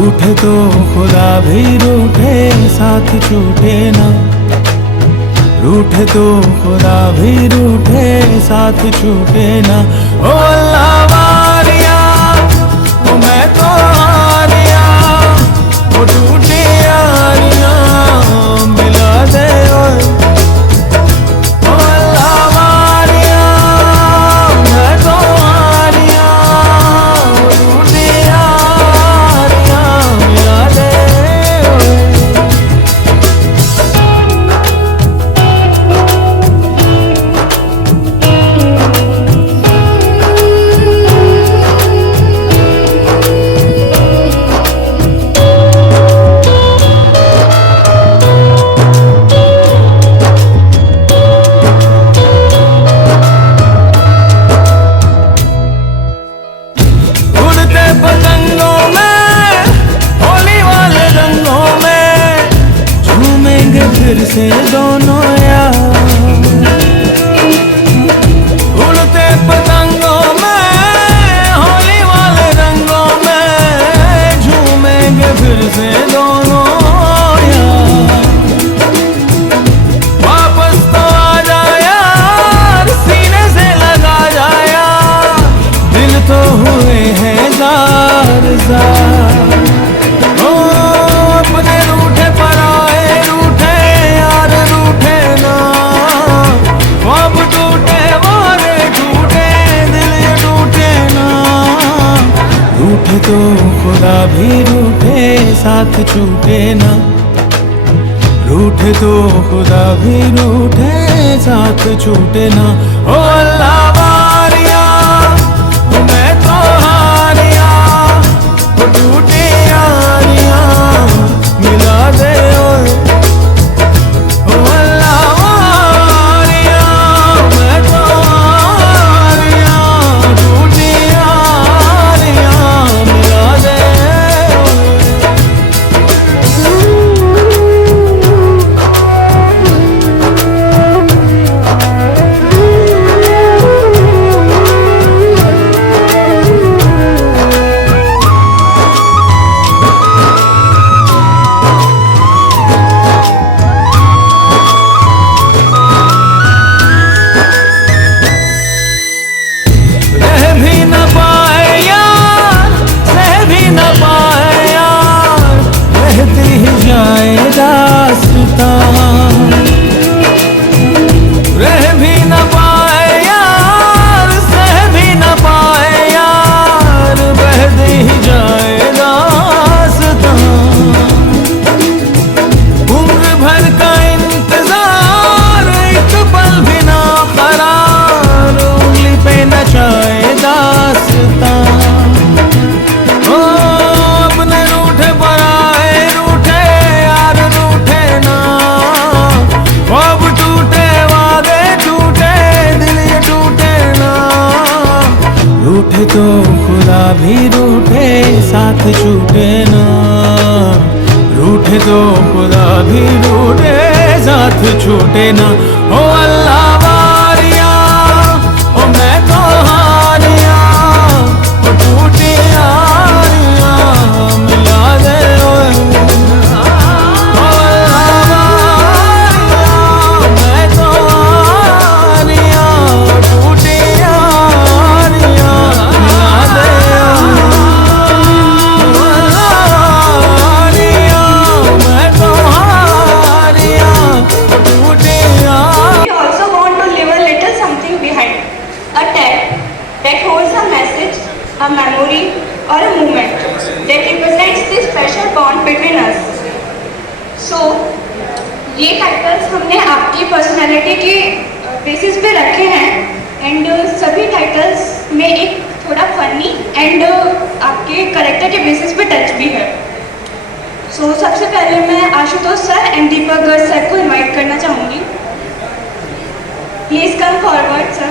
रूठे तो खुदा भी रूठे, साथ छूटे ना। रूठे तो खुदा भी रूठे, साथ छूटे ना। ओ अल्लाह वारिया, ओ मैं तो हारिया, ओ टूटी यारियां मिला दे ओए। ओ अल्लाह वारिया, मैं तो हारिया, ओ टूटी यारियां मिला दे ओए। उड़ते पतंगों में, होली वाले रंगों में, झूमेंगे फिर से दोनों यार। उड़ते पतंगों में, होली वाले रंगों में, झूमेंगे फिर से दोनों यार। वापस तो आ जा यार, सीने से लगा जा यार, दिल तो हुए हैं जार जार। ओ अपने रूठे पराए रूठे यार रूठे ना। ख्वाब टूटे वारे टूटे, दिल ये टूटे ना। रूठे तो खुदा भी रूठे, साथ छूटे ना। रूठे तो खुदा भी रूठे, साथ छूटे ना। ओ अल्लाह वारिया, ओ मैं तो हारिया, ओ टूटी यारियां मिला दे ओए। ओ अल्लाह वारिया, मैं तो हारिया, टूटी यारियां मिला दे ओए। रह भी न पाए यार, सह भी न पाए यार, रहती ही जाए दास्तां। रह भी न पाए यार, सह भी न पाए यार, बहती ही जाए दास्तां। उम्र भर का इंतजार, एक पल भी ना करार, उंगली पे नचाए दास्तां। ओ अपने रूठे पराए रूठे यार रूठे ना। ख्वाब टूटे वादे टूटे, दिल ये टूटे ना। रूठे तो खुदा भी रूठे, साथ छूटे ना। रूठे तो खुदा भी रूठे, साथ छूटे ना। ओ अल्लाह वारिया, ओ मैं तो हारिया, ओ टूटी यारियां मिला दे ओए। ओ अल्लाह वारिया, मैं तो हारिया, ओ टूटी यारियां मिला दे ओए। ओ अल्लाह वारिया, मैं तो हारिया, ओ टूटी Yaariyan. We also want to leave a little something behind. A tag that holds a message, a memory, or a moment that represents this special bond between us. So, ये टाइटल्स हमने आपकी पर्सनालिटी के बेसिस पे रखे हैं and सभी titles में एक थोड़ा फनी एंड आपके करेक्टर के बेसिस पे टच भी है। सो सबसे पहले मैं Ashutosh sir and Deepak Garg sir को इनवाइट करना चाहूँगी। Please come forward sir.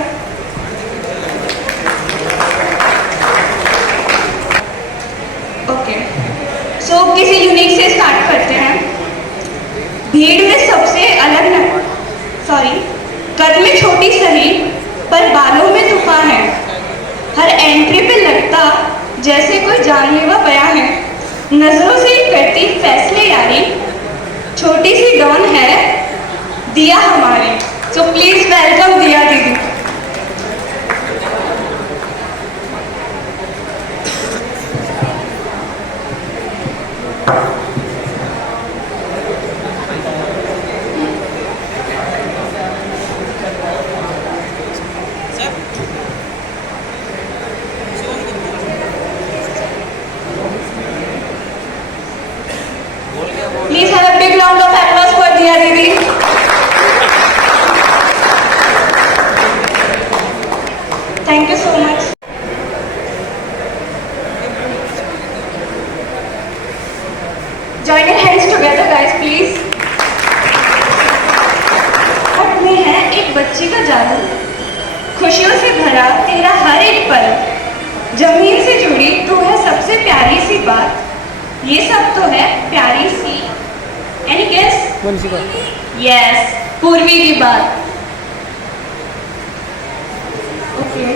Okay, so किसी यूनिक से स्टार्ट करते हैं। भीड़ में सबसे अलग न, सॉरी, कद में छोटी सही पर बालों में तूफान है। हर एंट्री पे लगता जैसे कोई जानलेवा बयां है। नजरों से करती फैसले यारी, छोटी सी डॉन है दिया हमारी। सो प्लीज वेलकम दिया दीदी। Please have a big round of applause for Diya Didi. Thank you so much. Join your hands together, guys, please. हाथ में है एक बच्ची का जादू, खुशियों से भरा तेरा हर एक पल, जमीन से जुड़ी तू है सबसे प्यारी सी बात, ये सब तो है प्यारी सी। Any guess? कौन सी बात? यस, पूर्वी की बात। ओके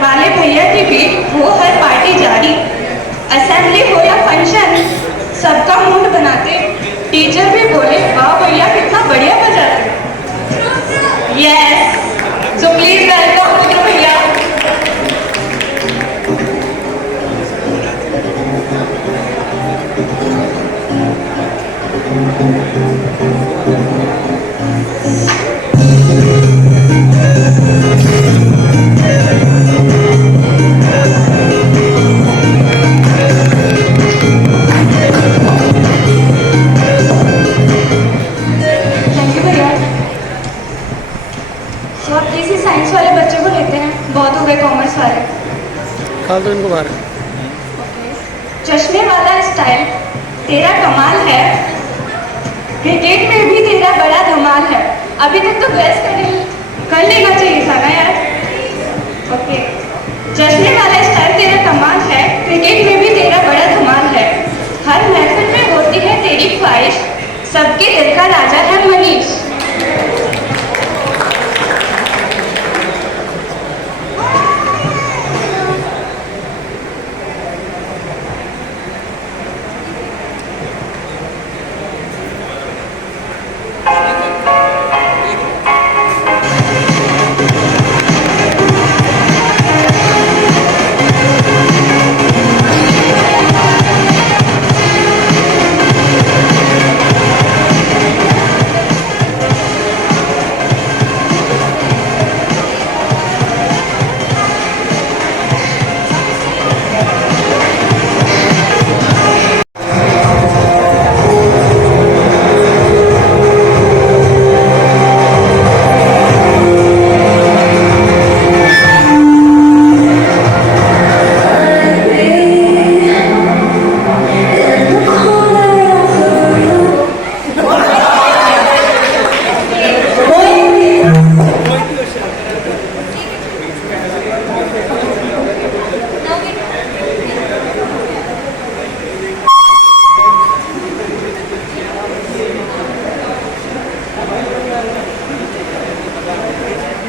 वाले भैया की बीट हो हर पार्टी जारी, असेंबली हो या फंक्शन सबका मूड बनाते, टीचर भी बोले वाह भैया कितना बढ़िया बजाते। Yes, so please welcome Rudra भैया। थैंक यू भैया। सो आप किसी साइंस वाले बच्चे को लेते हैं, बहुत हो गए कॉमर्स वाले। खाल तो इनको बाहर। चश्मे वाला स्टाइल तेरा कमाल है, क्रिकेट में भी तेरा बड़ा धमाल है। अभी तक तो गैस कर लेना चाहिए था ना यार। ओके, चश्मे वाला स्टाइल तेरा कमाल है, क्रिकेट में भी तेरा बड़ा धमाल है। हर महफिल में होती है तेरी ख्वाहिश, सबके दिल का राजा है मनीष।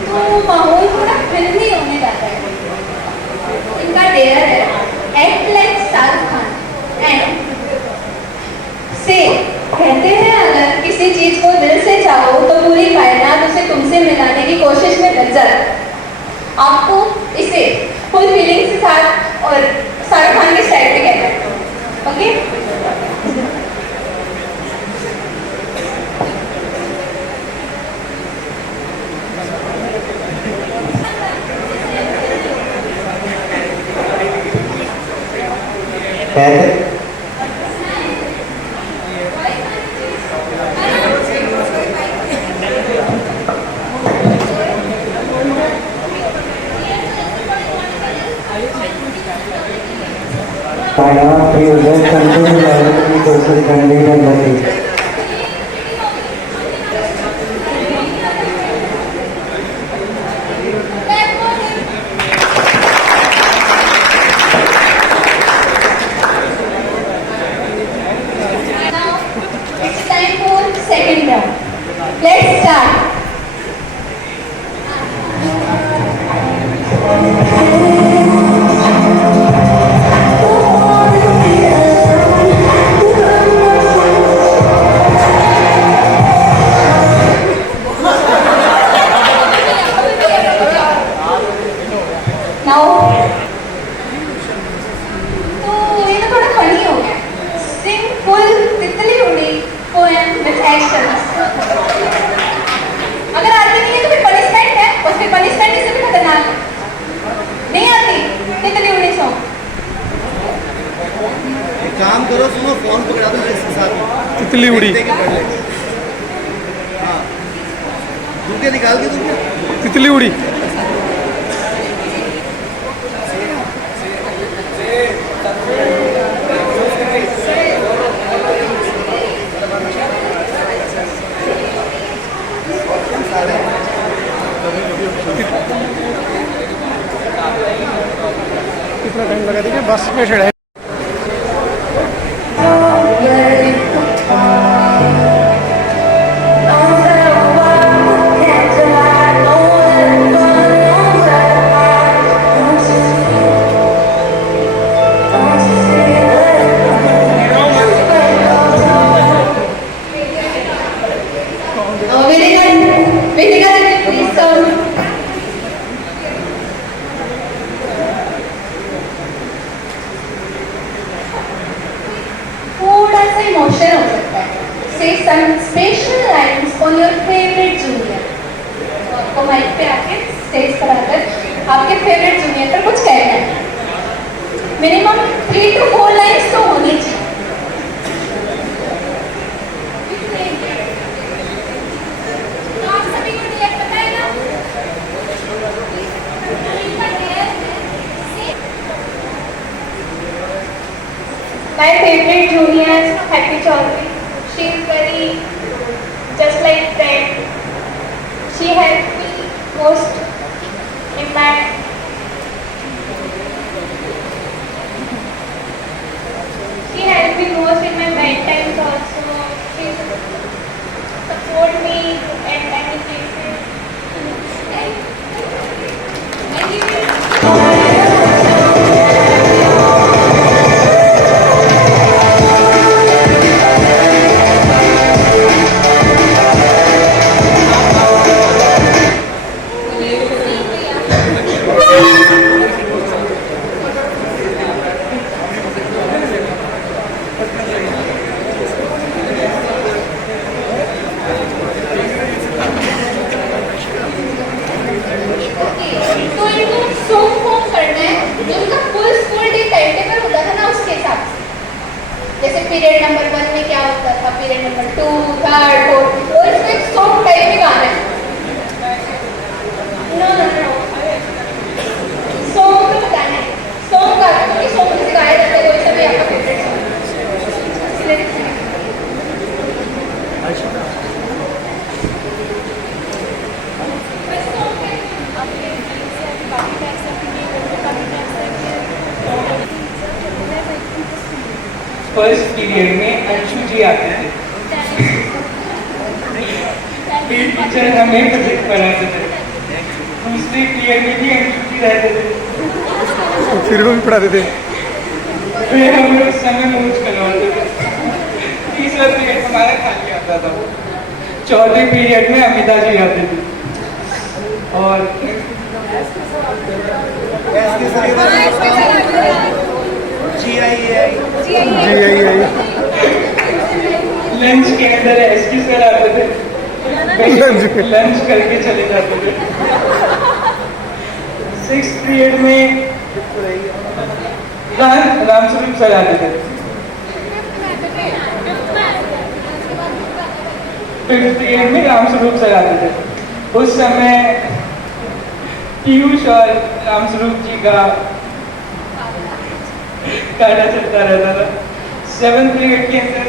तो माहौल थोड़ा फिल्मी होने जाता है। इनका डेयर है act like Shahrukh Khan and से कहते हैं अगर किसी चीज को दिल से चाहो तो पूरी कायनात उसे तुमसे मिलाने की कोशिश में लग जाए। आपको इसे फुल फीलिंग के साथ और शाहरुख खान के स्टाइल पे कहते हैं। ओके, कायनात की उजत कंट्रोल करने की कोशिश करने में लगी। Backward तितली उड़ी, दुर्गे निकाल के दुर्गे तितली उड़ी। कितना टाइम लगा देखिए बस में चढ़ाई। थोड़ा सा इमोशन हो सकता है। Say some special lines on your favorite junior. तो आपको माइक पे आके स्टेज पर आकर आपके फेवरेट जूनियर पर कुछ कहना है। मिनिमम 3 to 4 लाइन्स तो होनी चाहिए। तो आप सभी को डिलेक्ट बताएगा। My favorite junior, Happy Chaudhary. She is very just like that. She helped me most in my bad times also. She support me at any cases. जैसे पीरियड नंबर 1 में क्या होता था, पीरियड नंबर 2, 3, 4 और इसमें एक सॉन्ग टाइप में गाना है। नो सॉन्ग तो बताना है, सॉन्ग गा क्योंकि सॉन्ग से गाया जाता है, कोई सा भी आपका फेवरेट सॉन्ग। फर्स्ट पीरियड में अंशु जी आते थे, टीचर हमें प्रोजेक्ट पढ़ाते थे। दूसरे पीरियड में भी अंशु जी रहते थे, फिर भी पढ़ाते थे। फिर हम लोग समय नोट करवाते थे। तीसरा पीरियड हमारा खाली आता था। चौथे पीरियड में अमिता जी आते थे और लंच के अंदर एसपी सर आते थे, लंच करके चले जाते थे। 6th पीरियड में रामस्वरूप सर आते थे। 5th पीरियड में रामस्वरूप सर आते थे। उस समय पीयूष और रामस्वरूप जी का काटा चलता रहता था। 7th पीरियड के अंदर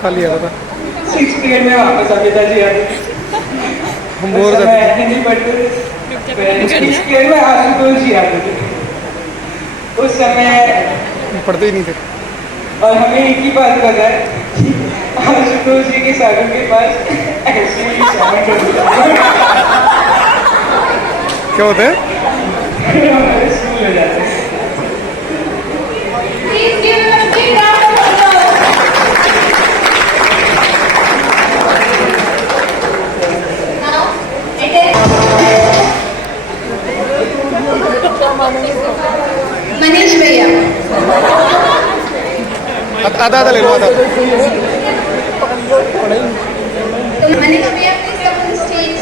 खाली आता था। 6th पीरियड में वापस अमिता जी आते थे। हम बोर करते थे। हिंदी पढ़ते थे। 6th पीरियड में आशुतोष जी आते थे। उस समय पढ़ते ही नहीं थे। और हमें एक ही बात पता है, आशुतोष जी के सागर के पास ऐसे ही सामान क्या होता है? हमारे स्कूल हो जाते हैं। Please give him a big round of applause. Now, it is Manish भैया। आधा आधा ले लो, आधा। तो मनीष भैया please come on stage.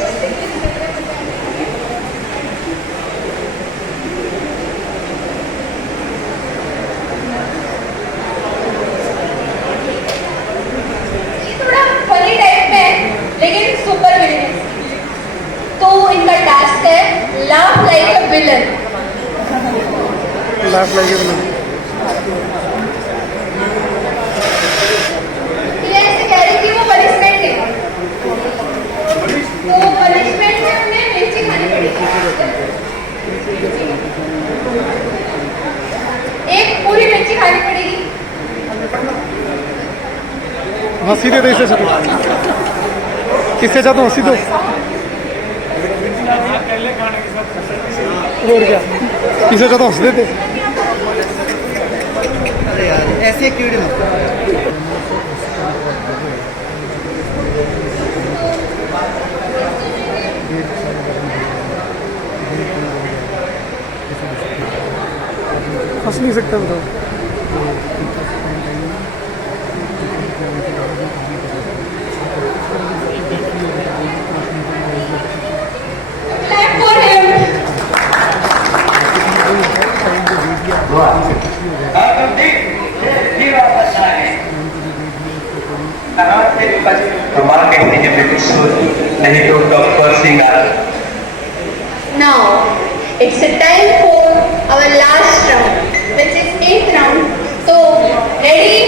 villain. Last like बना ये ऐसे कह रही थी वो पनिशमेंट है, तो पनिशमेंट में उन्हें मिर्ची खानी पड़ेगी, एक पूरी मिर्ची खानी पड़ेगी। हंसी दे दे इसे चलो किससे चाहता हूँ हंसी दो और क्या किसे चाहता हूँ हंस देते अरे यार ऐसी एक्टिविटी मत हंस नहीं सकता बताओ Clap for him. रुमाल कहते हैं बिल्कुल नहीं तो doctor singer Now, it's a time for our last round, which is 8th round. So, ready?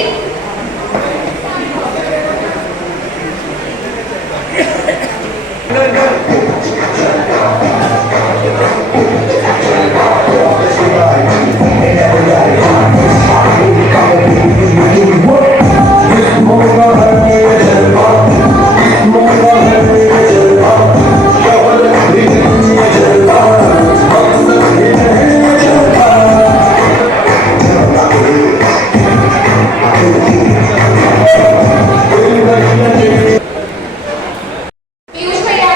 Piyush भैया,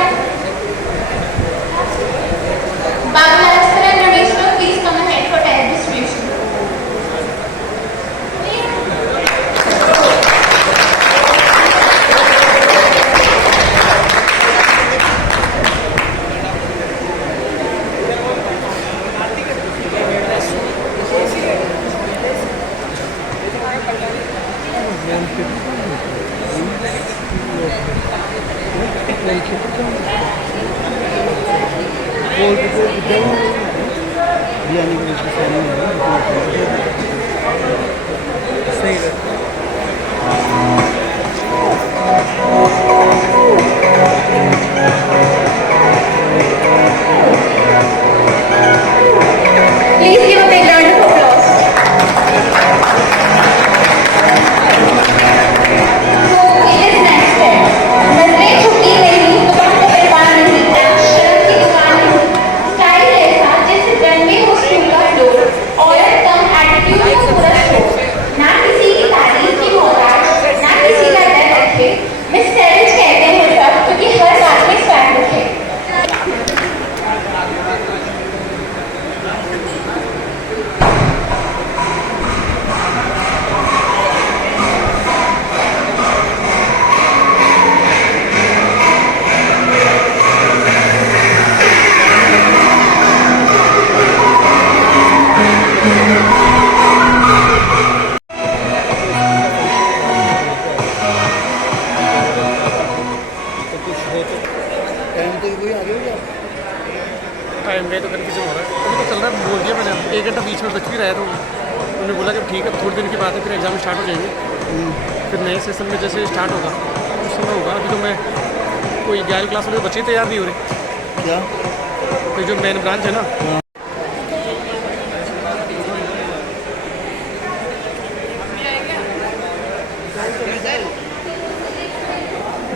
बागलास्त्र and Rameshwar, please come ahead for tag distribution. Please give a big round of applause. So, it is next step. नजरें झुकी नहीं, दुकान को बेकार नहीं, शर्म की दुकान नहीं, स्टाइल ऐसा जैसे रनवे हो स्कूल का फ्लोर, औरत कम एटीट्यूड का पूरा शो, ना किसी की तारीफ की मोहताज, ना किसी का डर रखे, मिस सेविज कहते हैं सब क्योंकि हर बात में स्वैग रखे। टाइम तो कोई आगे हो गया टाइम में तो कन्फ्यूजन हो रहा है अभी तो चल रहा है बोल दिया मैंने 1 घंटा बीच में बच भी रहा है तो उन्होंने बोला कि ठीक है थोड़ी दिन के बाद फिर एग्ज़ाम स्टार्ट हो जाएंगे फिर नए सेशन में जैसे स्टार्ट होगा उस समय होगा अभी तो मैं कोई 11 क्लास में बच्चे तैयार नहीं हो रहे क्या तो जो मेन ब्रांच है ना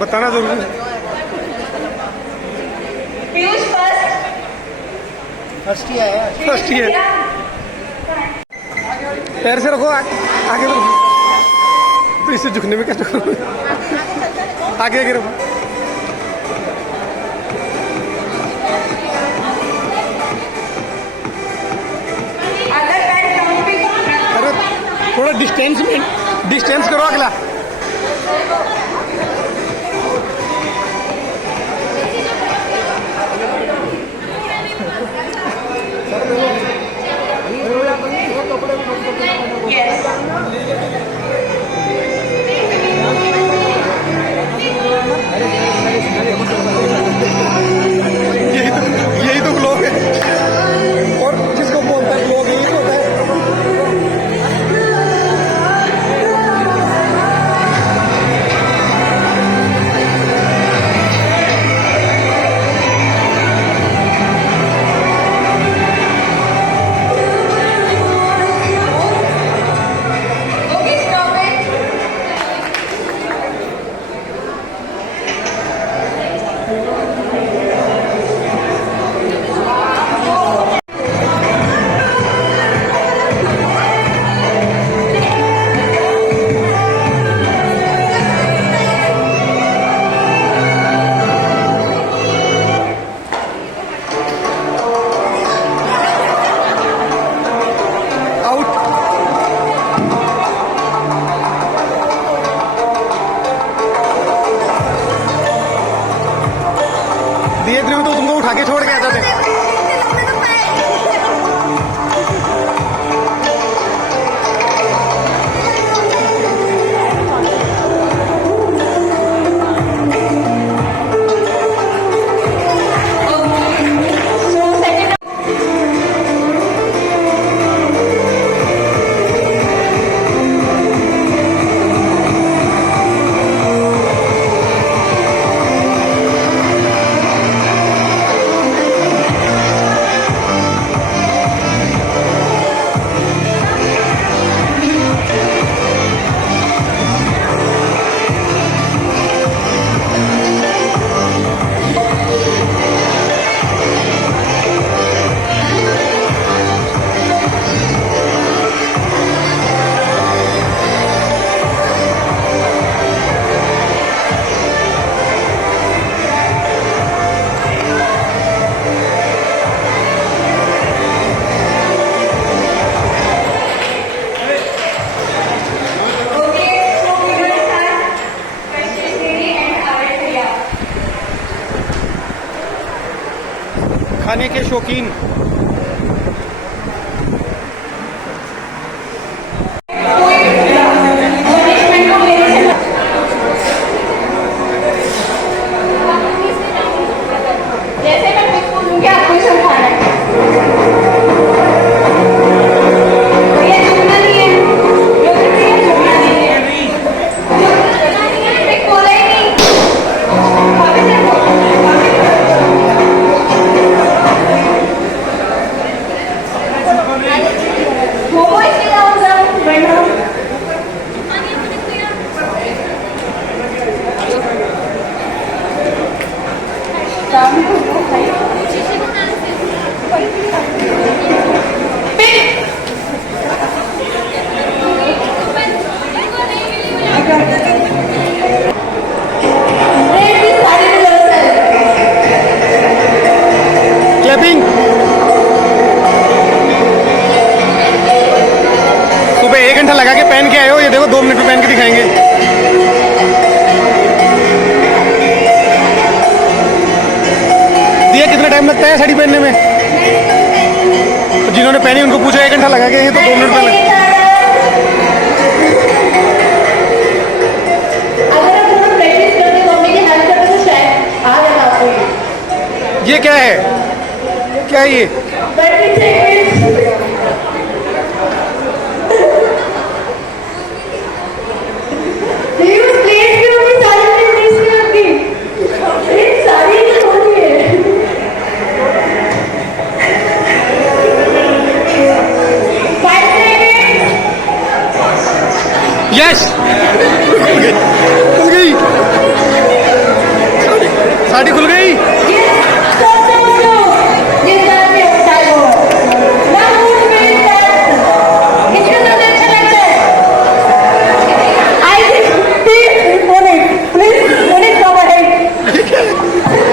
बताना जरूर पीयूष फर्स्ट। फर्स्ट ही आया फर्स्ट ईयर पैर से रखो आगे रखो तो इससे झुकने में क्या झुको आगे आगे रखो अगर पैर ग्राउंड पे अरे थोड़ा डिस्टेंस करो अगला यही तो ब्लॉग है देख रहे हो तो तुमको उठा के छोड़ के आ जाते। खाने के शौकीन जैसे मैं पिक बोलूंगी आपको ही समझाना है। ये झुकना नहीं है, झुकना नहीं है, पिक बोला ही नहीं। मोमो इसके लाओ जाओ बैठो। क्लैपिंग। सुबह 1 घंटा लगा के पहन के आए हो, ये देखो 2 मिनट में पहन के दिखाएंगे। दिया कितना टाइम लगता है साड़ी पहनने में? तो जिन्होंने पहनी उनको पूछा 1 घंटा लगा के, ये तो 2 मिनट में लगा। अगर आप थोड़ा प्रैक्टिस करते मम्मी की हेल्प करते तो शायद आ जाता आपको ये। ये क्या है? क्या है ये? 30 seconds. प्लीज क्यों भी सारी प्लीज नहीं होती? प्लीज सारी नहीं होती है। यस, खुल गई साड़ी, खुल गई।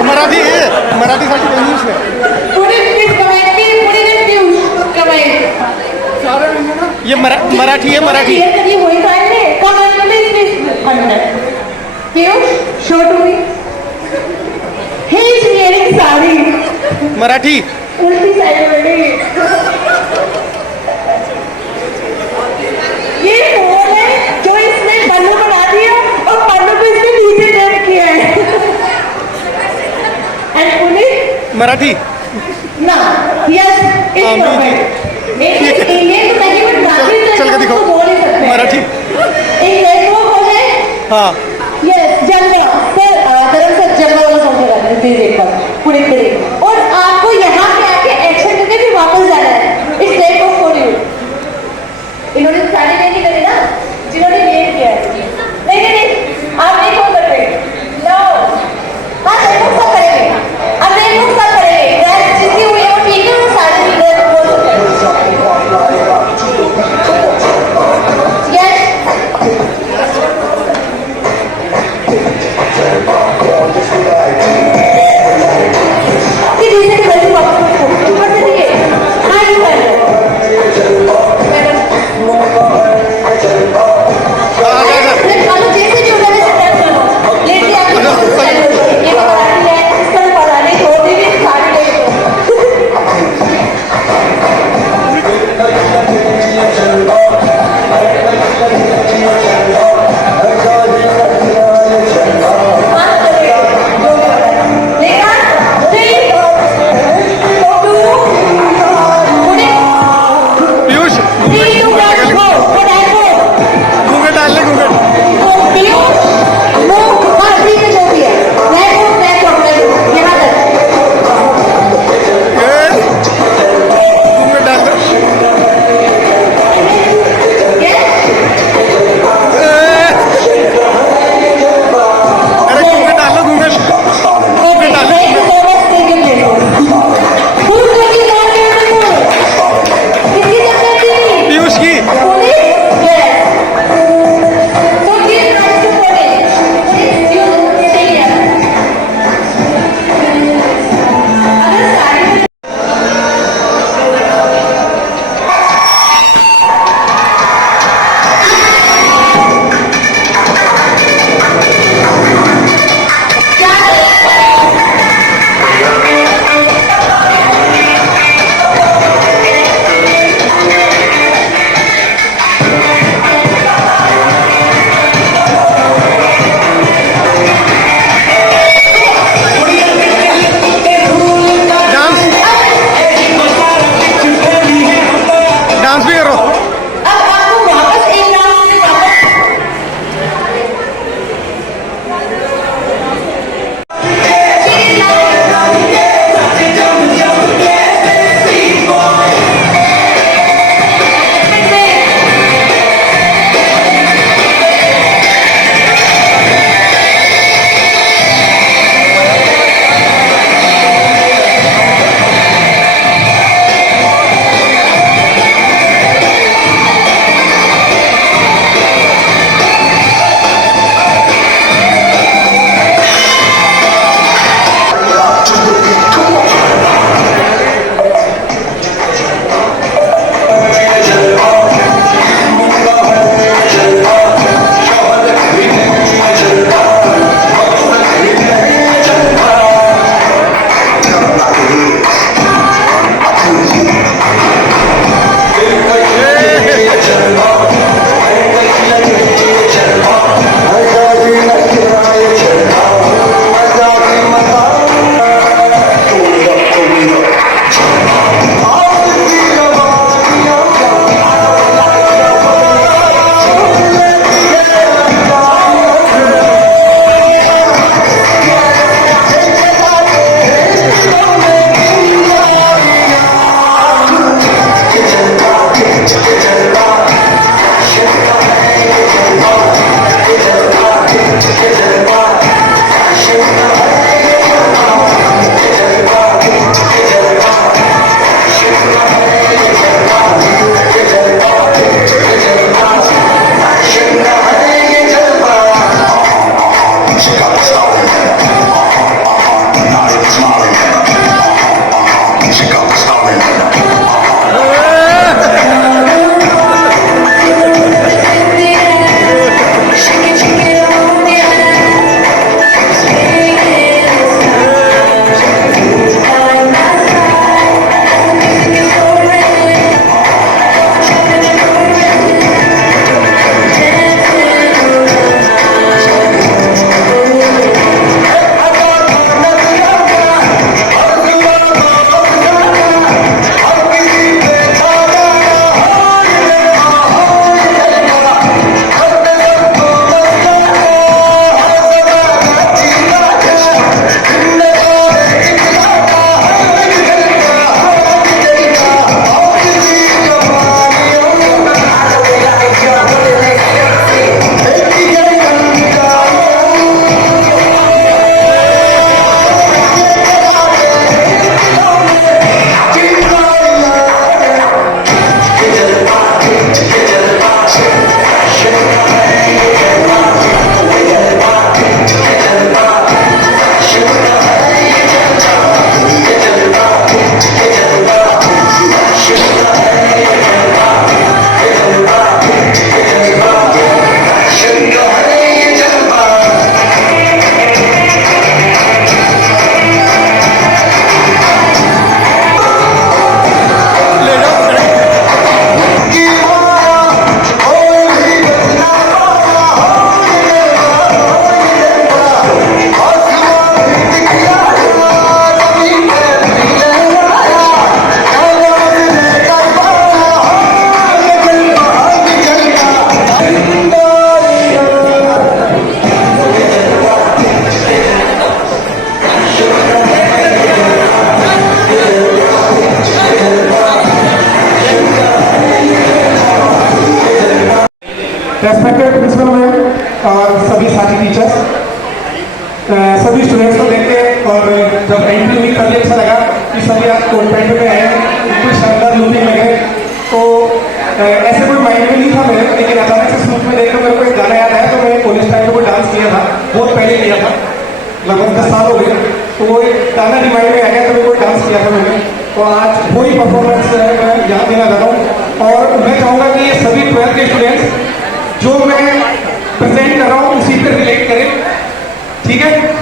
मराठी है, मराठी साड़ी पहनी उसने। ये मराठी है, मराठी। मराठी उल्टी साइड में ये फोन है जो इसने पन्नू बना दिया और पन्नू को इसने नीचे टैप किया है। एंड पुलिस मराठी ना यस इट्स परफेक्ट। लेकिन इंडियन तो नहीं बट बाकी चल के दिखाओ। तो बोल ही सकते हैं। मराठी एक नेटवर्क हो जाए। हाँ, यस जंगल सर धर्म सर जंगल वाला सॉन्ग चला रहे थे देखकर पूरे करें और आपको यहाँ पे आके एक्शन करके फिर वापस जाना है। It's late of for you. इन्होंने साड़ी नहीं करी ना जिन्होंने ये किया है। नहीं आप नहीं खोल सकते। नो हाँ नहीं सब करेंगे, अब नहीं सब करेंगे। ड्रेस जितनी हुई है वो ठीक है, वो साड़ी ठीक है तो बोल सकते हैं। यस गाना रिमाइंड में आ गया तो मेरे को डांस किया था मैंने, तो आज वही परफॉर्मेंस मैं यहाँ देना चाहता हूँ। और मैं चाहूँगा कि ये सभी 12th के स्टूडेंट्स जो मैं प्रेजेंट कर रहा हूँ उसी पर रिलेट करें, ठीक है।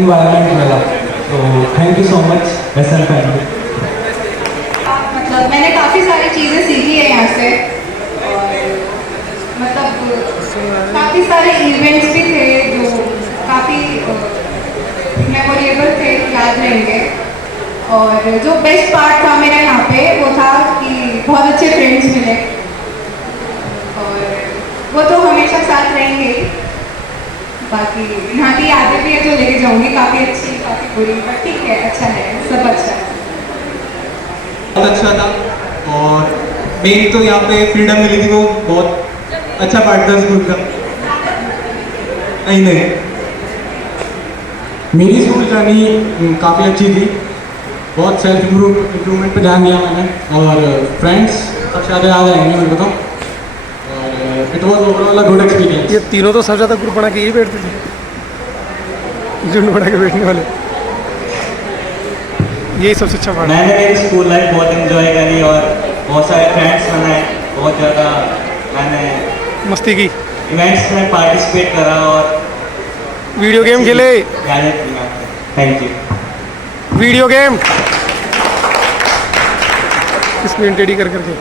environment मिला। तो thank you so much SL family. मतलब मैंने काफ़ी सारी चीज़ें सीखी है यहाँ से और मतलब काफ़ी सारे इवेंट्स भी थे जो काफ़ी मेमोरेबल थे, याद रहेंगे। और जो बेस्ट पार्ट था मेरा यहाँ पे वो था कि बहुत अच्छे फ्रेंड्स मिले और वो तो हमेशा साथ रहेंगे ही। बाकी यहाँ की यादें भी है जो लेके जाऊँगी, काफ़ी अच्छी काफ़ी बुरी, पर ठीक है, अच्छा है, सब अच्छा है। बहुत अच्छा था और मेन तो यहाँ पे फ्रीडम मिली थी, वो बहुत अच्छा पार्ट था स्कूल का। नहीं मेरी स्कूल जर्नी काफ़ी अच्छी थी, बहुत सेल्फ इम्प्रूवमेंट पे ध्यान दिया मैंने और फ्रेंड्स सबसे ज़्यादा याद आएंगे मेरे को तो। और it was overall a good experience. ये तीनों तो सबसे ज़्यादा ग्रुप बना के यही बैठते थे, झुंड बना के बैठने वाले, यही सबसे अच्छा पार्ट। मैंने मेरी स्कूल लाइफ बहुत एंजॉय करी और बहुत सारे फ्रेंड्स बनाए, बहुत ज़्यादा मैंने मस्ती की, इवेंट्स में पार्टिसिपेट करा और वीडियो गेम खेले। यादें थी। Thank you. Video game screen teddy कर करके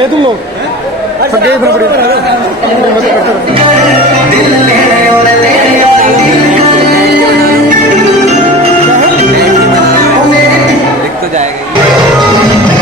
गए तुम लोग? थक गए इतना तो जाएगा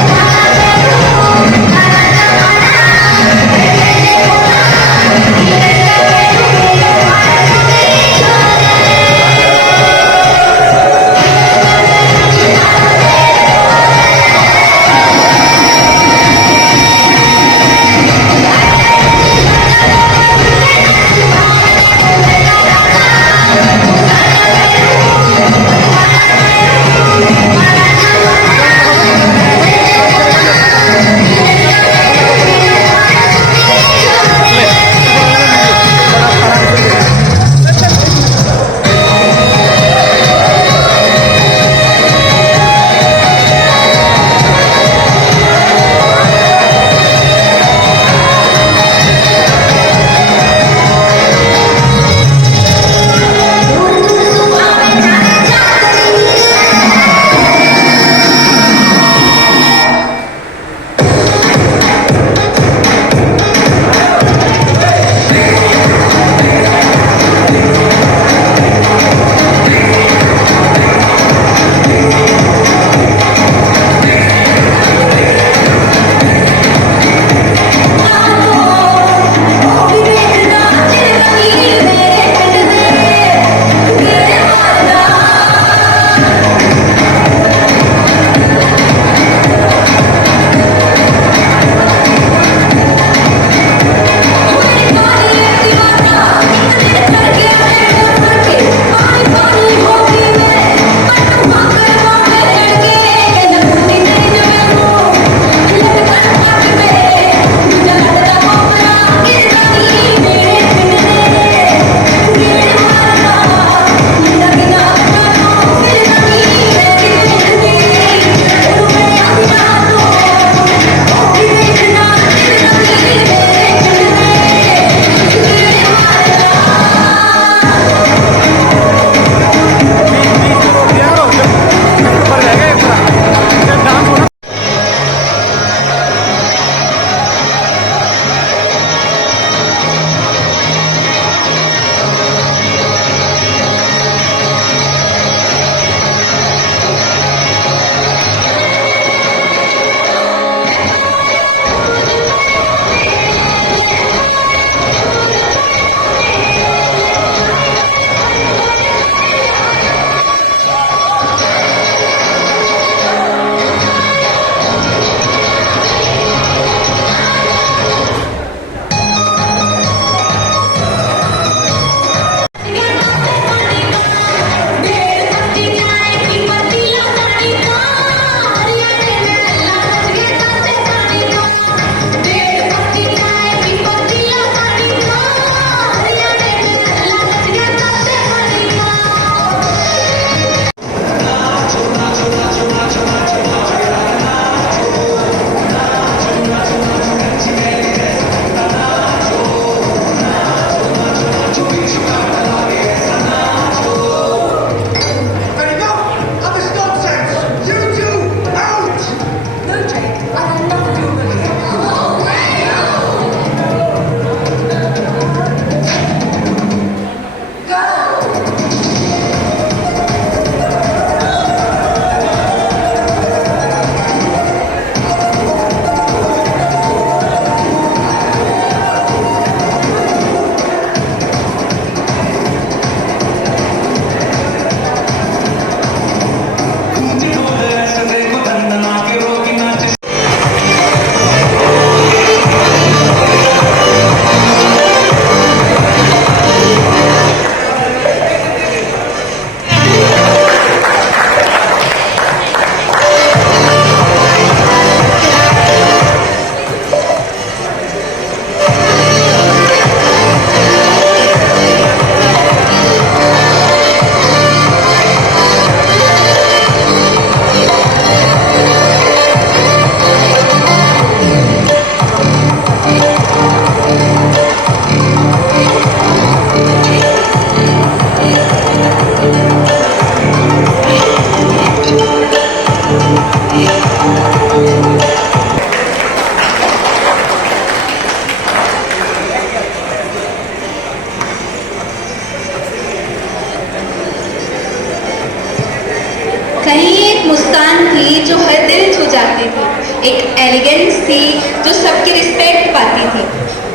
एलिगेंस थी जो सबकी रिस्पेक्ट पाती थी।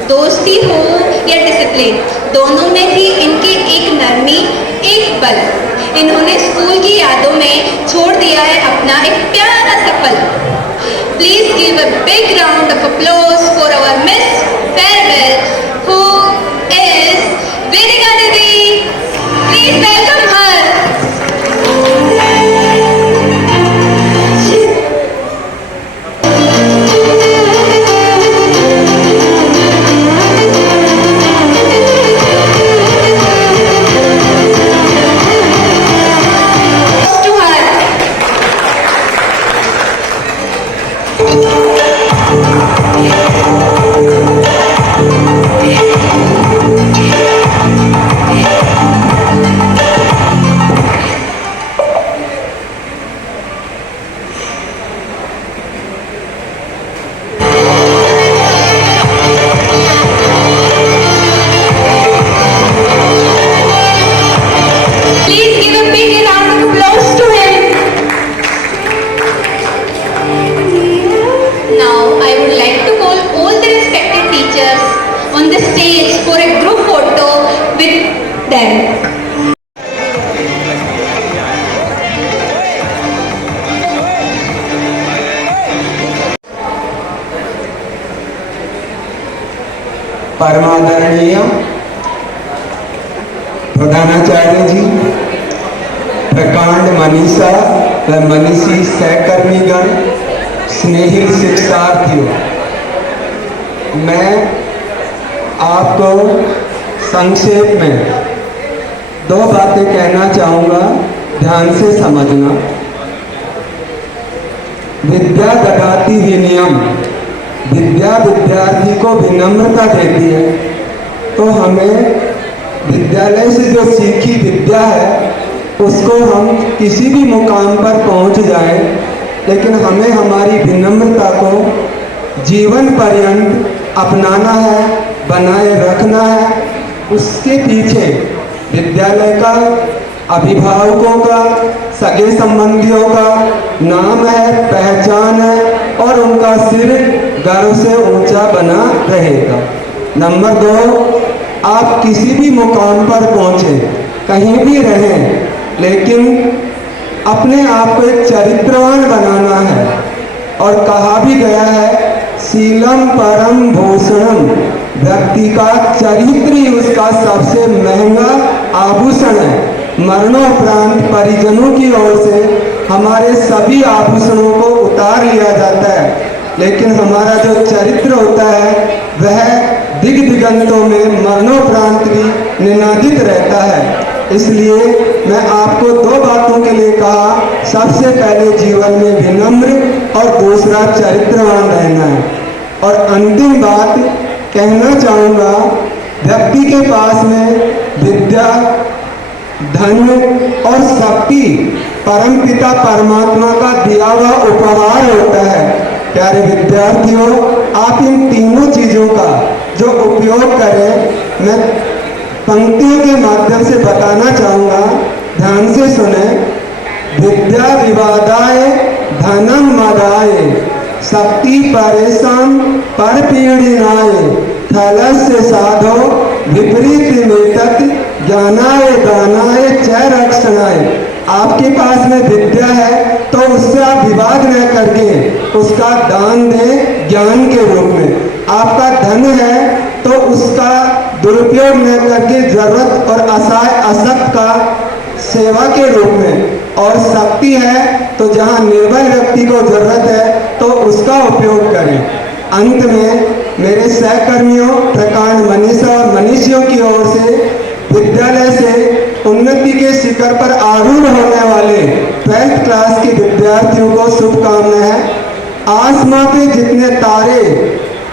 दोस्ती हो या डिसिप्लिन, दोनों में थी इनकी एक नरमी, एक बल। इन्होंने स्कूल की यादों में छोड़ दिया है अपना एक प्यारा सा पल। Please give a big round of applause for our miss farewell who is Vedika दीदी। प्लीज वेलकम हर। परमादरणीय प्रधानाचार्य जी, प्रकांड मनीषा व मनीषी सहकर्मीगण, स्नेहित शिक्षार्थियों, मैं आपको संक्षेप में 2 बातें कहना चाहूँगा, ध्यान से समझना। विद्या ददाति विनयम, विद्या विद्यार्थी को विनम्रता देती है। तो हमें विद्यालय से जो सीखी विद्या है उसको हम किसी भी मुकाम पर पहुंच जाएं, लेकिन हमें हमारी विनम्रता को जीवन पर्यंत अपनाना है, बनाए रखना है। उसके पीछे विद्यालय का, अभिभावकों का, सगे संबंधियों का नाम है, पहचान है और उनका सिर गर्व से ऊंचा बना रहेगा। नंबर 2, आप किसी भी मुकाम पर पहुंचे, कहीं भी रहें, लेकिन अपने आप को एक चरित्रवान बनाना है। और कहा भी गया है, शीलम परम भूषणम, व्यक्ति का चरित्र ही उसका सबसे महंगा आभूषण है। मरणोपरांत परिजनों की ओर से हमारे सभी आभूषणों को उतार लिया जाता है, लेकिन हमारा जो चरित्र होता है वह दिग दिगंतों में मरणोपरांत भी निनादित रहता है। इसलिए मैं आपको 2 बातों के लिए कहा, सबसे पहले जीवन में विनम्र और दूसरा चरित्रवान रहना है। और अंतिम बात कहना चाहूँगा, व्यक्ति के पास में विद्या, धन और शक्ति परमपिता परमात्मा का दिया हुआ उपहार होता है। प्यारे विद्यार्थियों, आप इन तीनों चीज़ों का जो उपयोग करें, मैं पंक्तियों के माध्यम से बताना चाहूँगा, ध्यान से सुने। विद्या विवादाय धनम मदाय, शक्ति परेशान पर पीड़िनाय, थलस्य साधो विपरीत मेतत, ज्ञानाय दानाय च रक्षणाय। आपके पास में विद्या है तो उससे आप विवाद न करके उसका दान दें ज्ञान के रूप में। आपका धन है तो उसका दुरुपयोग न करके जरूरत और असहाय असक्त का सेवा के रूप में। और शक्ति है तो जहाँ निर्बल व्यक्ति को जरूरत है तो उसका उपयोग करें। अंत में मेरे सहकर्मियों प्रकांड मनीषा और मनीषियों की ओर से विद्यालय से उन्नति के शिखर पर आरूढ़ होने वाले 12th क्लास के विद्यार्थियों को शुभकामनाएं। आसमां पे जितने तारे,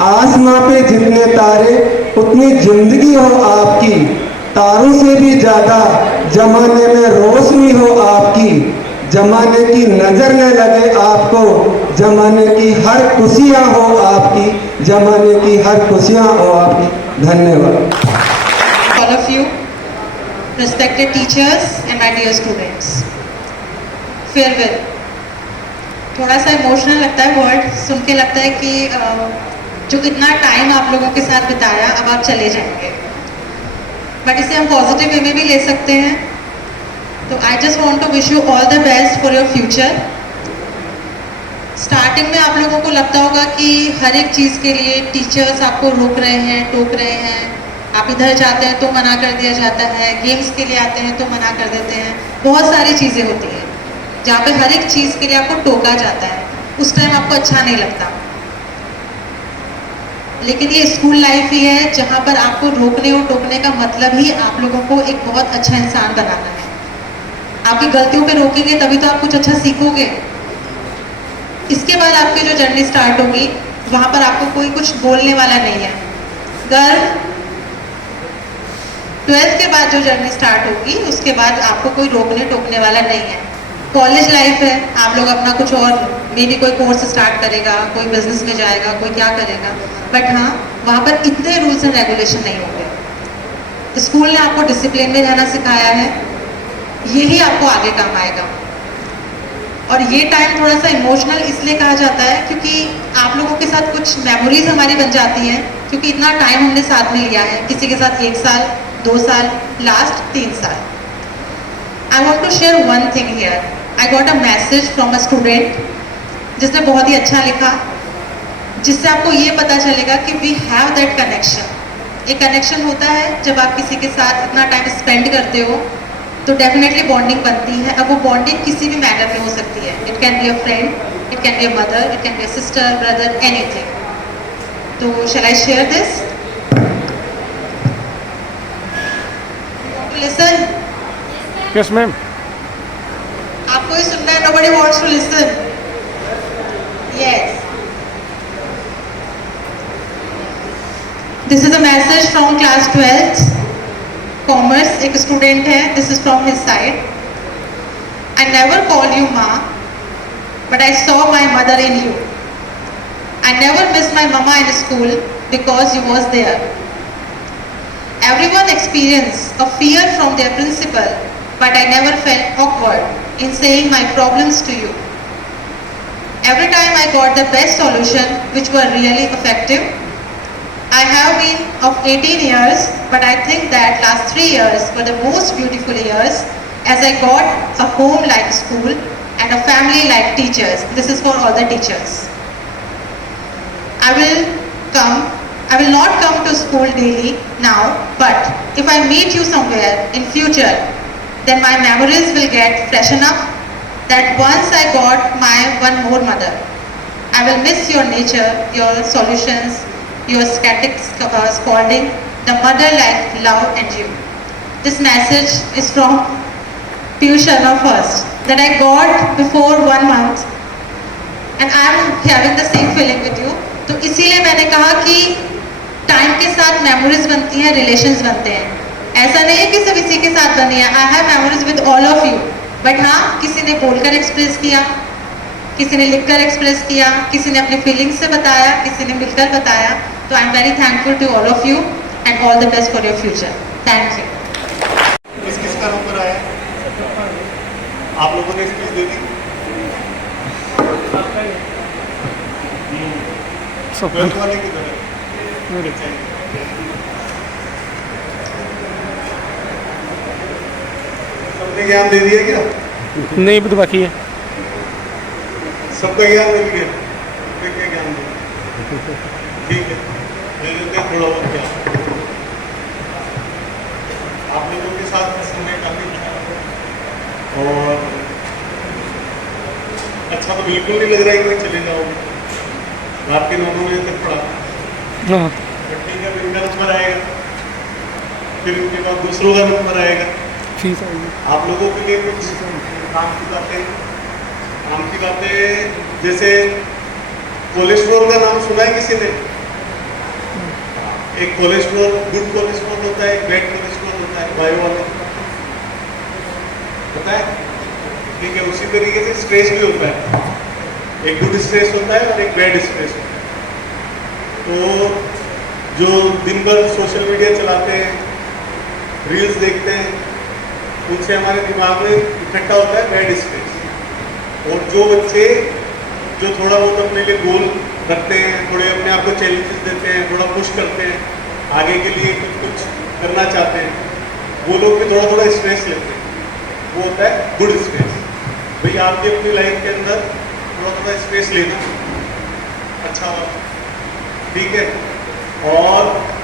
आसमां पे जितने तारे उतनी जिंदगी हो आपकी, तारों से भी ज्यादा जमाने में रोशनी हो आपकी, जमाने की नजर न लगे आपको, जमाने की हर खुशियां हो आपकी, जमाने की हर खुशियां हो आपकी। धन्यवाद। All of you, respected teachers and my dear students, farewell. थोड़ा सा इमोशनल लगता है वर्ड सुन के, लगता है कि जो इतना टाइम आप लोगों के साथ बिताया अब आप चले जाएंगे, बट इसे हम पॉजिटिव वे में भी ले सकते हैं। तो I just want to wish you all the best for your future. Starting में आप लोगों को लगता होगा कि हर एक चीज़ के लिए टीचर्स आपको रोक रहे हैं, टोक रहे हैं, आप इधर जाते हैं तो मना कर दिया जाता है, गेम्स के लिए आते हैं तो मना कर देते हैं, बहुत सारी चीज़ें होती हैं जहाँ पे हर एक चीज़ के लिए आपको टोका जाता है, उस टाइम आपको अच्छा नहीं लगता। लेकिन ये स्कूल लाइफ ही है जहाँ पर आपको रोकने और टोकने का मतलब ही आप लोगों को एक बहुत अच्छा इंसान बनाना है। आपकी गलतियों पे रोकेंगे तभी तो आप कुछ अच्छा सीखोगे। इसके बाद आपकी जो जर्नी स्टार्ट होगी वहाँ पर आपको कोई कुछ बोलने वाला नहीं है। गर्ल 12th के बाद जो जर्नी स्टार्ट होगी उसके बाद आपको कोई रोकने टोकने वाला नहीं है। कॉलेज लाइफ है, आप लोग अपना कुछ और मे भी कोई कोर्स स्टार्ट करेगा, कोई बिजनेस में जाएगा, कोई क्या करेगा, बट हाँ वहाँ पर इतने रूल्स एंड रेगुलेशन नहीं होंगे। स्कूल ने आपको डिसिप्लिन में रहना सिखाया है, यही आपको आगे काम आएगा। और ये टाइम थोड़ा सा इमोशनल इसलिए कहा जाता है क्योंकि आप लोगों के साथ कुछ मेमोरीज हमारी बन जाती हैं, क्योंकि इतना टाइम हमने साथ में लिया है, किसी के साथ 1 साल 2 साल, लास्ट 3 साल। I want to share one thing here. I got a message from a student जिसने बहुत ही अच्छा लिखा, जिससे आपको ये पता चलेगा कि वी हैव दैट कनेक्शन। एक कनेक्शन होता है जब आप किसी के साथ इतना टाइम स्पेंड करते हो तो डेफिनेटली बॉन्डिंग बनती है। अब वो बॉन्डिंग किसी भी मैनर में हो सकती है। It can be a friend, it can be a mother, it can be a sister, brother, anything. तो shall I share this? Listen. Yes ma'am. आपको ही सुनना है, nobody wants to listen. Yes. This is a message from class 12th. Commerce, एक student है, this is from his side. I never call you Ma, but I saw my mother in you. I never missed my mama in school because you was there. Everyone experienced a fear from their principal, but I never felt awkward in saying my problems to you. Every time I got the best solution which were really effective. I have been of 18 years, but I think that last 3 years were the most beautiful years as I got a home like school and a family like teachers. This is for all the teachers. I will not come to school daily now, but if I meet you somewhere in future, then my memories will get fresh enough that once I got my one more mother. I will miss your nature, your solutions, your static scolding, the mother-like love and you. This message is from Piyush Sharma first, that I got before 1 month, and I am having the same feeling with you. तो इसीलिए मैंने कहा कि time के साथ memories बनती हैं, relations बनते हैं। ऐसा नहीं है कि सिर्फ इसी के साथ बनी है। I have memories with all of you, but हाँ किसी ने बोलकर एक्सप्रेस किया, किसी ने लिखकर एक्सप्रेस किया, किसी ने अपने फीलिंग्स से बताया, किसी ने मिलकर बताया। तो I am very thankful to all of you and all the best for your future. Thank you. किस किस का नंबर आया? आप लोगों ने स्पीच दे दी? ट्वेल्थ वाले किधर है? सबने ज्ञान दे दिया क्या? नहीं, अभी तो बाकी है। सबका ज्ञान मिल गया? क्या ज्ञान दिया? ठीक है, दे देते हैं थोड़ा बहुत ज्ञान। आप लोगों के साथ समय काफी अच्छा और अच्छा तो बिल्कुल नहीं लग रहा है कि चले जाओगे। रात के 9 बजे तक पढ़ा। हाँ, ठीक है, इनका नंबर आएगा, फिर उनके बाद दूसरों का नंबर आएगा। फीस आएगी। आप लोगों के लिए कुछ काम की बातें जैसे कोलेस्ट्रॉल का नाम सुना है किसी ने? एक कोलेस्ट्रॉल, गुड कोलेस्ट्रॉल होता है, एक बैड कोलेस्ट्रॉल होता है, बायो वाले पता है? ठीक है, उसी तरीके से स्ट्रेस भी होता है। एक गुड स्ट्रेस होता है और एक बैड स्ट्रेस होता है। तो जो दिन भर सोशल मीडिया चलाते हैं, रील्स देखते हैं, उनसे हमारे दिमाग में इकट्ठा होता है बैड स्ट्रेस। और जो बच्चे जो थोड़ा बहुत अपने लिए गोल रखते हैं, थोड़े अपने आप को चैलेंजेस देते हैं, थोड़ा पुश करते हैं, आगे के लिए कुछ कुछ करना चाहते हैं, वो लोग भी थोड़ा थोड़ा स्ट्रेस लेते हैं। वो होता है गुड स्ट्रेस। भाई आपकी अपनी लाइफ के अंदर थोड़ा थोड़ा स्ट्रेस लेना अच्छा हो, ठीक है। और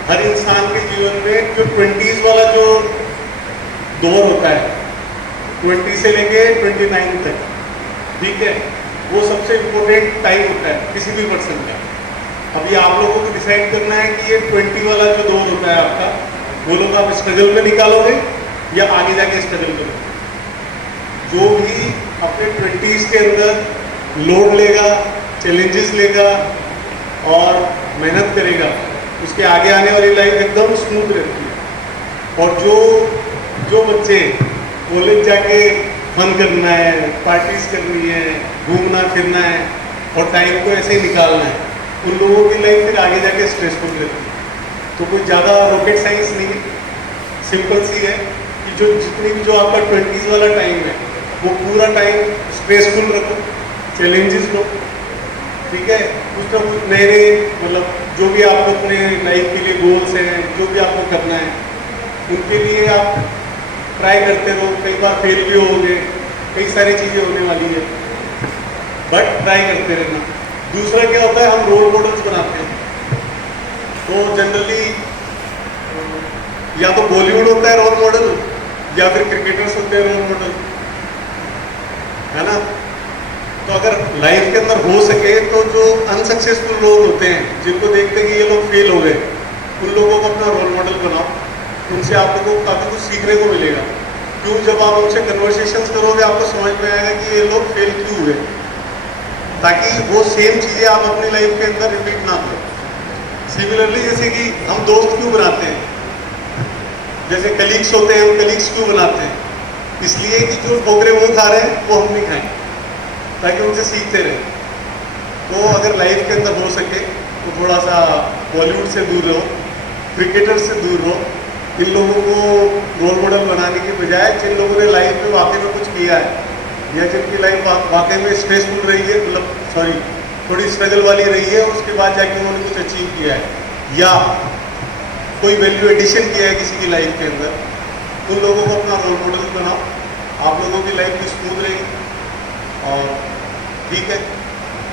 हर इंसान के जीवन में जो 20s वाला जो दौर होता है, 20 से लेके 29 तक, ठीक है, वो सबसे इम्पोर्टेंट टाइम होता है किसी भी पर्सन का। अभी आप लोगों को डिसाइड करना है कि ये 20 वाला जो दौर होता है आपका, वो लोग आप स्ट्रगल में निकालोगे या आगे जाके स्ट्रगल करोगे। जो भी अपने 20s के अंदर लोड लेगा, चैलेंजेस लेगा और मेहनत करेगा, उसके आगे आने वाली लाइफ एकदम स्मूथ रहती है। और जो बच्चे कॉलेज जाके फन करना है, पार्टीज करनी है, घूमना फिरना है और टाइम को ऐसे ही निकालना है, उन लोगों की लाइफ फिर आगे जाके स्ट्रेसफुल रहती है। तो कोई ज़्यादा रॉकेट साइंस नहीं है, सिंपल सी है कि जो जितनी भी जो आपका 20s वाला टाइम है, वो पूरा टाइम स्ट्रेसफुल रखो, चैलेंजेस लो, ठीक है। कुछ ना कुछ नए नए, मतलब जो भी आपको अपने लाइफ के लिए गोल्स हैं, जो भी आपको करना है, उनके लिए आप ट्राई करते रहो। कई बार फेल भी होगे, कई सारी चीज़ें होने वाली है, बट ट्राई करते रहना। दूसरा क्या होता है, हम रोल मॉडल्स बनाते हैं। तो जनरली या तो बॉलीवुड होता है रोल मॉडल, या फिर क्रिकेटर्स होते हैं रोल मॉडल, है ना। तो अगर लाइफ के अंदर हो सके तो जो अनसक्सेसफुल लोग होते हैं, जिनको देखते हैं कि ये लोग फेल हो गए, उन लोगों को अपना रोल मॉडल बनाओ। उनसे आप लोगों को काफ़ी कुछ सीखने को मिलेगा। क्यों, जब आप उनसे कन्वर्सेशंस करोगे आपको समझ में आएगा कि ये लोग फेल क्यों हुए, ताकि वो सेम चीज़ें आप अपनी लाइफ के अंदर रिपीट ना करो। सिमिलरली जैसे कि हम दोस्त क्यों बनाते हैं, जैसे कलीग्स होते हैं, हम कलीग्स क्यों बनाते हैं, इसलिए कि जो ठोकरे वो खा रहे हैं वो हम नहीं खाएं, ताकि उनसे सीखते रहें। तो अगर लाइफ के अंदर हो सके तो थोड़ा सा बॉलीवुड से दूर रहो, क्रिकेटर से दूर रहो। इन लोगों को रोल मॉडल बनाने की बजाय जिन लोगों ने लाइफ में वाकई में कुछ किया है, या जिनकी लाइफ वाकई में स्ट्रेसफुल रही है, मतलब थोड़ी स्ट्रगल वाली रही है, उसके बाद जाके उन्होंने कुछ अचीव किया है या कोई वैल्यू एडिशन किया है किसी की लाइफ के अंदर, उन लोगों को अपना रोल मॉडल बनाओ। आप लोगों की लाइफ भी स्मूथ रहेगी। और ठीक है,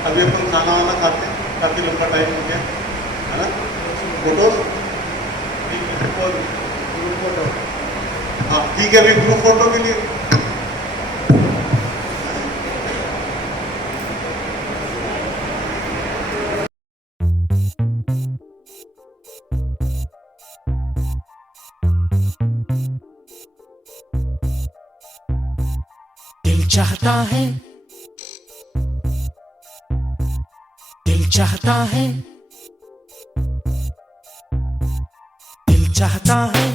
अभी अपन खाना वाना खाते हैं, काफ़ी लंबा टाइम हो गया, है ना। फोटोज फोटो, हाँ ठीक है, अभी ग्रुप फोटो के लिए दिल चाहता है, दिल चाहता है, दिल चाहता है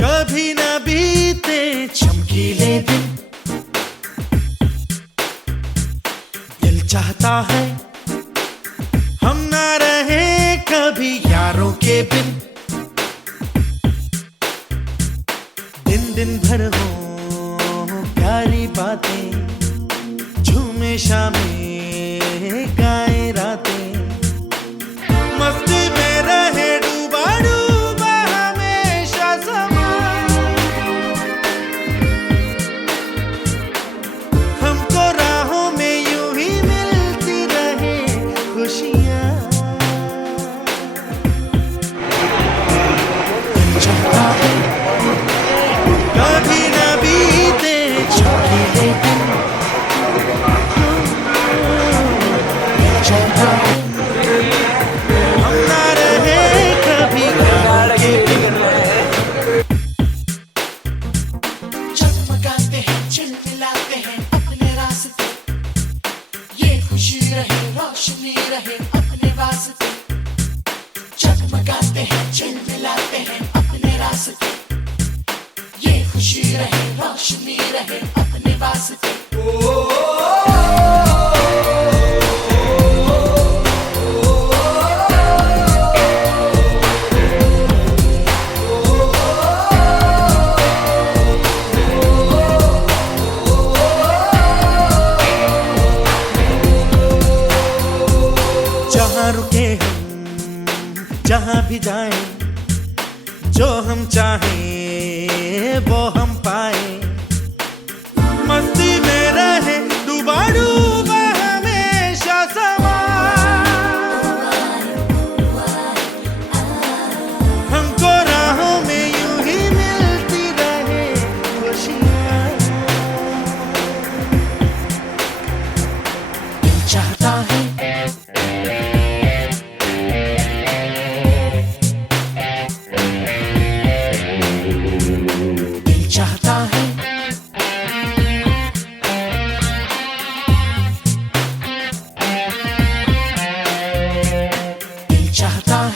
कभी न बीते चमकीले दिन। दिल चाहता है हम ना रहे कभी यारों के बिन। दिन दिन भर हो प्यारी बातें, झूमे शामें गाए रातें, मस्ती में रहे डूबा डूबा हमेशा समा। हमको राहों में यूं ही मिलती रहे खुशियाँ। चाहता है कभी न बीते चमकीले दिन। चाहता है हम ना रहे कभी यारों के बिन। चमकाते हैं, चिलमिलाते हैं अपने रास्ते, ये खुशी रहे रोशनी रहे अपने वास्ते। चमकाते हैं, चिलमिलाते हैं अपने रास्ते, ये खुशी रहे रोशनी रहे अपने वास्ते। जहाँ रुके हम जहाँ भी जाए, जो हम चाहें वो हम पाए, मस्ती में रहे डूबा डूबा हमेशा समा, हमको राहों में यूं ही मिलती रहे खुशियाँ। दिल चाहता है चाहता है दिल चाहता है